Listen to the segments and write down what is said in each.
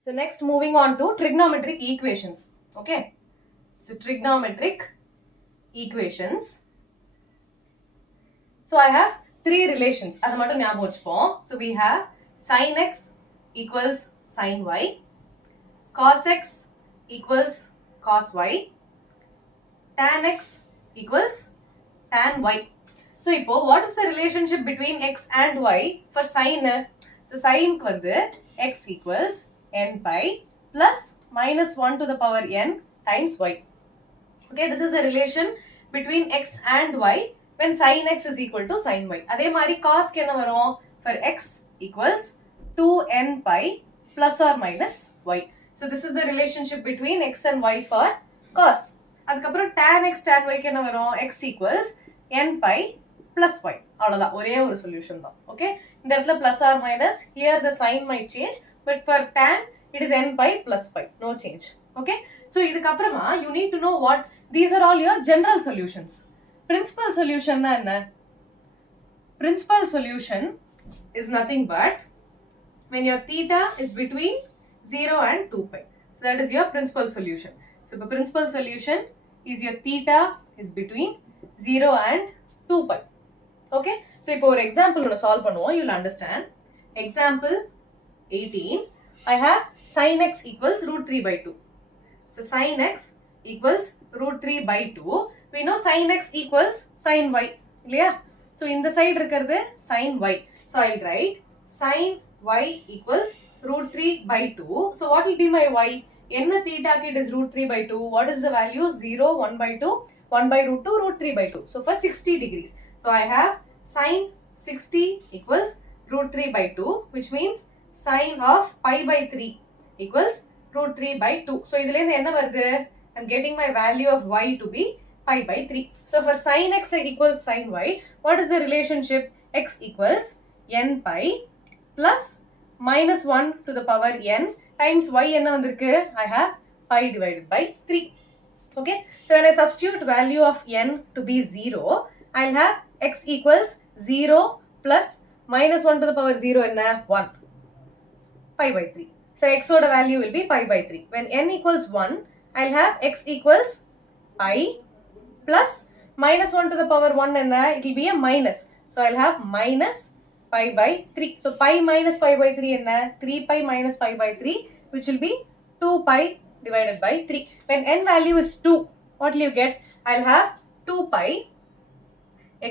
So next moving on to trigonometric equations. Okay. So trigonometric equations. So I have three relations. So we have sin x equals sin y, cos x equals cos y, tan x equals tan y. So what is the relationship between x and y for sin? So sin x equals n pi plus minus 1 to the power n times y. Okay, this is the relation between x and y when sin x is equal to sin y. அதே மாதிரி cos என்ன வரும்? For x equals 2n pi plus or minus y. So this is the relationship between x and y for cos. அதுக்கப்புறம் tan x tan y என்ன வரும்? X equals n pi plus y. அவ்வளவுதான், ஒரே ஒரு solution தான். Okay, இந்த இடத்துல plus or minus, here the sign might change, but for tan it is n pi plus pi, no change. Okay, so இதுக்கப்புறமா you need to know what these are all your general solutions. Principal solution na enna? Principal solution is nothing but when your theta is between 0 and 2 pi. So that is your principal solution. So the principal solution is your theta is between 0 and 2 pi. Okay, so இப்போ ஒரு example ஒன்னு solve பண்ணுவோம், you'll understand. Example 18, I have sin x equals root 3 by 2. So sin x equals root 3 by 2. We know sin x equals sin y. இல்லையா? So in the side இருக்கிறது sin y. So I'll write sin y equals root 3 by 2. So what will be my y? என்ன theta it is root 3 by 2. What is the value? 0, 1 by 2, 1 by root 2, root 3 by 2. So for 60 degrees. So I have sin 60 equals root 3 by 2, which means sin of pi by 3 equals root 3 by 2. So இதுலேந்து என்ன வருது? I'm getting my value of y to be pi by 3. So for sin x equals sin y, what is the relationship? X equals n pi plus minus 1 to the power n times y என்ன வந்திருக்கு? I have pi divided by 3. Okay, so when I substitute value of n to be 0, I'll have x equals 0 plus minus 1 to the power 0 என்ன? 1. Pi by 3. So x oda value will be pi by 3. When n equals 1, I'll have x equals pi plus minus 1 to the power 1 enna? It will be a minus. So I'll have minus pi by 3. So pi minus pi by 3 enna? 3 pi minus pi by 3, which will be 2 pi divided by 3. When n value is 2, what will you get? I'll have 2 pi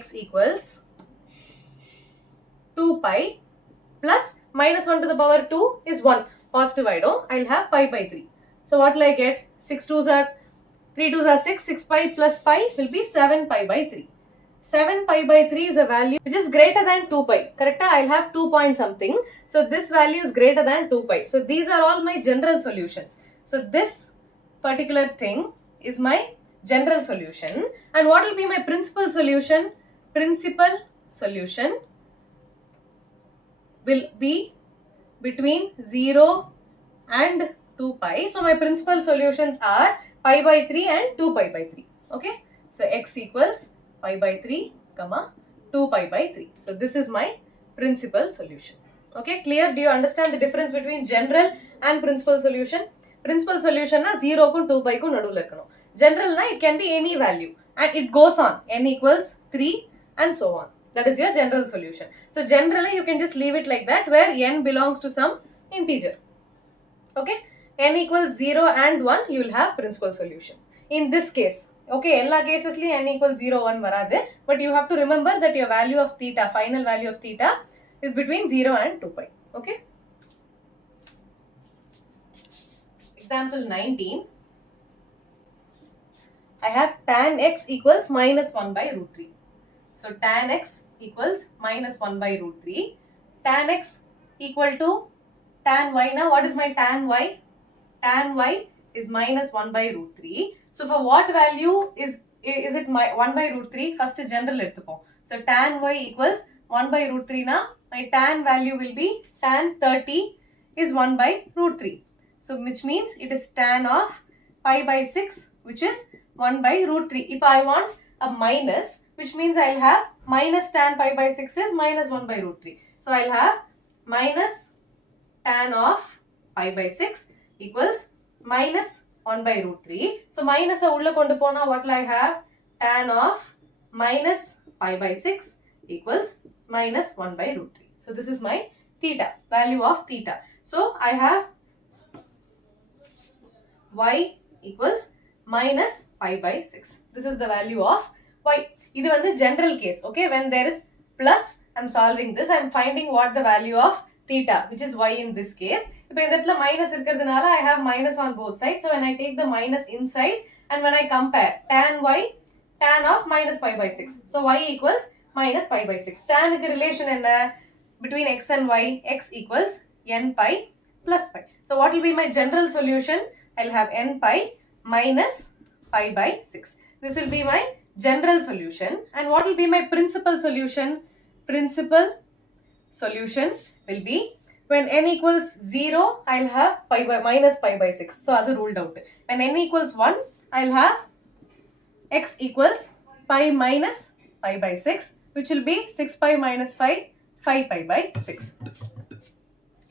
x equals 2 pi plus minus 1 to the power 2 is 1. Positive I do, I'll have pi by 3. So what will I get? 6 2s are 3 2s are 6, 6 pi plus pi will be 7 pi by 3. 7 pi by 3 is a value which is greater than 2 pi. Correct? I'll have 2 point something. So this value is greater than 2 pi. So these are all my general solutions. So this particular thing is my general solution. And what will be my principal solution? Principal solution will be between 0 and 2 pi. So my principal solutions are pi by 3 and 2 pi by 3. Okay, so x equals pi by 3 comma 2 pi by 3. So this is my principal solution. Okay, clear? Do you understand the difference between general and principal solution? Principal solution na 0 kum 2 pi kum naduvula irukano. General na it can be any value and it goes on, n equals 3 and so on. That is your general solution. So generally you can just leave it like that, where n belongs to some integer. Okay, n equals 0 and 1, you will have principal solution. In this case, okay, ella cases li n equals 0 1 varade, but you have to remember that your value of theta, final value of theta is between 0 and 2 pi. Okay, example 19, I have tan x equals minus 1 by root 3. So tan x equals minus 1 by root 3. Tan x equal to tan y. Now what is my tan y? Tan y is minus 1 by root 3. So for what value is it my 1 by root 3? First general எடுத்துப்போம். So tan y equals 1 by root 3 na, my tan value will be tan 30 is 1 by root 3. So which means it is tan of pi by 6, which is 1 by root 3. If I want a minus, which means I'll have minus tan pi by 6 is minus 1 by root 3. So I'll have minus tan of pi by 6 equals minus 1 by root 3. So minus ulla kondu pona what will I have? Tan of minus pi by 6 equals minus 1 by root 3. So this is my theta, value of theta. So I have y equals minus pi by 6. This is the value of y. This is the general case. Okay, when there is plus, I am solving this. I am finding what the value of theta, which is y in this case. If minus irukradunala, I have minus on both sides. So when I take the minus inside and when I compare tan y, tan of minus pi by 6. So y equals minus pi by 6. Tan is the relation between x and y. X equals n pi plus pi. So what will be my general solution? I will have n pi minus pi by 6. This will be my general solution. And what will be my principal solution? Principal solution will be when n equals 0, I will have pi by minus pi by 6. So that is ruled out. When n equals 1, I will have x equals pi minus pi by 6, which will be 6 pi minus 5, 5 pi by 6.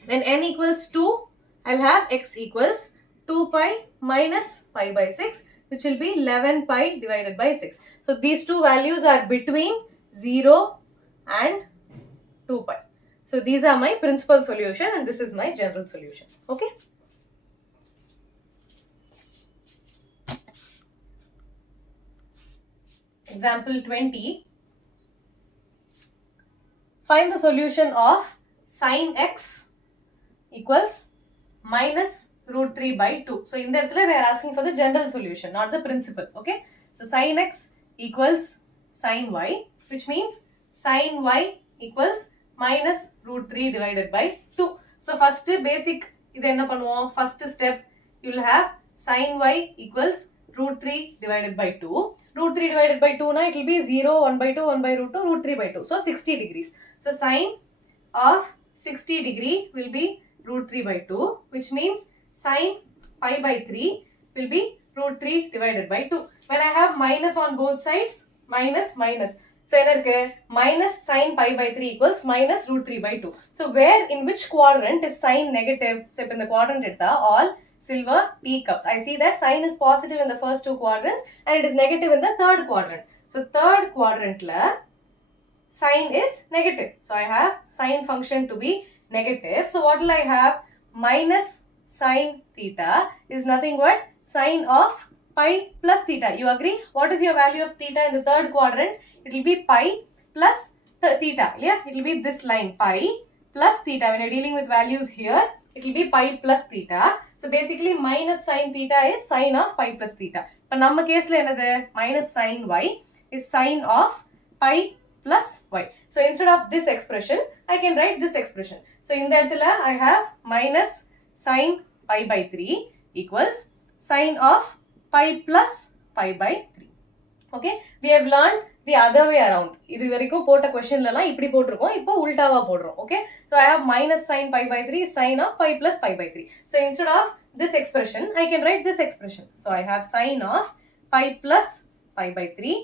When n equals 2, I will have x equals 2 pi minus pi by 6, which will be 11 pi divided by 6. So these two values are between 0 and 2 pi. So these are my principal solution and this is my general solution. Okay. Example 20. Find the solution of sin x equals minus root 3 by 2. So in that they are asking for the general solution, not the principal. Okay. So sin x equals sin y, which means sin y equals minus root 3 divided by 2. So first basic, first step, you will have sin y equals root 3 divided by 2. Root 3 divided by 2, it will be 0, 1 by 2, 1 by root 2, root 3 by 2. So 60 degrees. So sin of 60 degree will be root 3 by 2, which means sin pi by 3 will be root 3 divided by 2. When I have minus on both sides, minus, minus. So minus sin pi by 3 equals minus root 3 by 2. So where, in which quadrant is sign negative? So in the quadrant all silver teacups. I see that sign is positive in the first two quadrants and it is negative in the third quadrant. So third quadrant sign is negative. So I have sign function to be negative. So what will I have? Minus sin theta is nothing but sin of pi plus theta. You agree? What is your value of theta in the third quadrant? It will be pi plus theta. Yeah, it will be this line pi plus theta. When you're dealing with values here, it will be pi plus theta. So basically minus sin theta is sin of pi plus theta. But in our case, minus sin y is sin of pi plus y. So instead of this expression, I can write this expression. So in that I have minus sin pi by 3 equals sin of pi plus pi by 3. Okay, we have learned the other way around. இது வரைக்கும் போட்ட क्वेश्चनல இப்படி போட்டுருக்கோம். இப்போ உல்டாவா போடுறோம். Okay, so I have minus sin pi by 3 sin of pi plus pi by 3. So instead of this expression, I can write this expression. So I have sin of pi plus pi by 3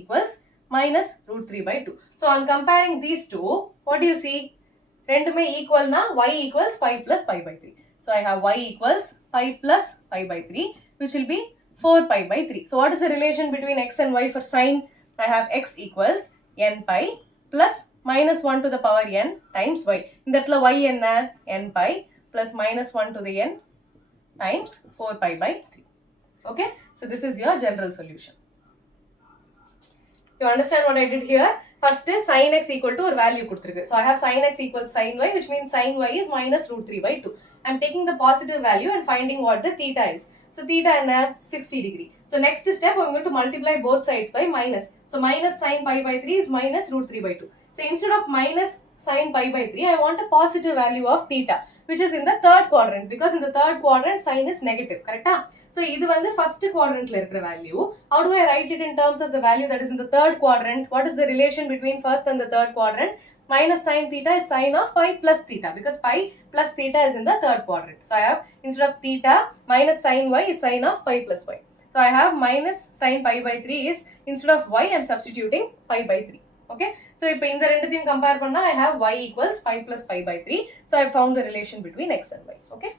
equals minus root 3 by 2. So on comparing these two, what do you see? Rendume equal na, y equals pi plus pi by 3. So I have y equals pi plus pi by 3, which will be 4 pi by 3. So what is the relation between x and y for sin? I have x equals n pi plus minus 1 to the power n times y. In that y n pi plus minus 1 to the n times 4 pi by 3. Okay, so this is your general solution. You understand what I did here? First is sin x equal to a value. So I have sin x equals sin y, which means sin y is minus root 3 by 2. I am taking the positive value and finding what the theta is. So theta is 60 degree. So next step, I am going to multiply both sides by minus. So minus sin pi by 3 is minus root 3 by 2. So instead of minus sin pi by 3, I want a positive value of theta, which is in the third quadrant, because in the third quadrant sin is negative, correct? So this is the first quadrant value. How do I write it in terms of the value that is in the third quadrant? What is the relation between first and the third quadrant? Minus sin theta is sin of pi plus theta, because pi plus theta is in the third quadrant. So I have, instead of theta, minus sin y is sin of pi plus y. So I have minus sin pi by 3 is, instead of y, I am substituting pi by 3. Okay, so if in the rendu thing compare panna, I have y equals pi plus pi by 3. So I found the relation between x and y. Okay.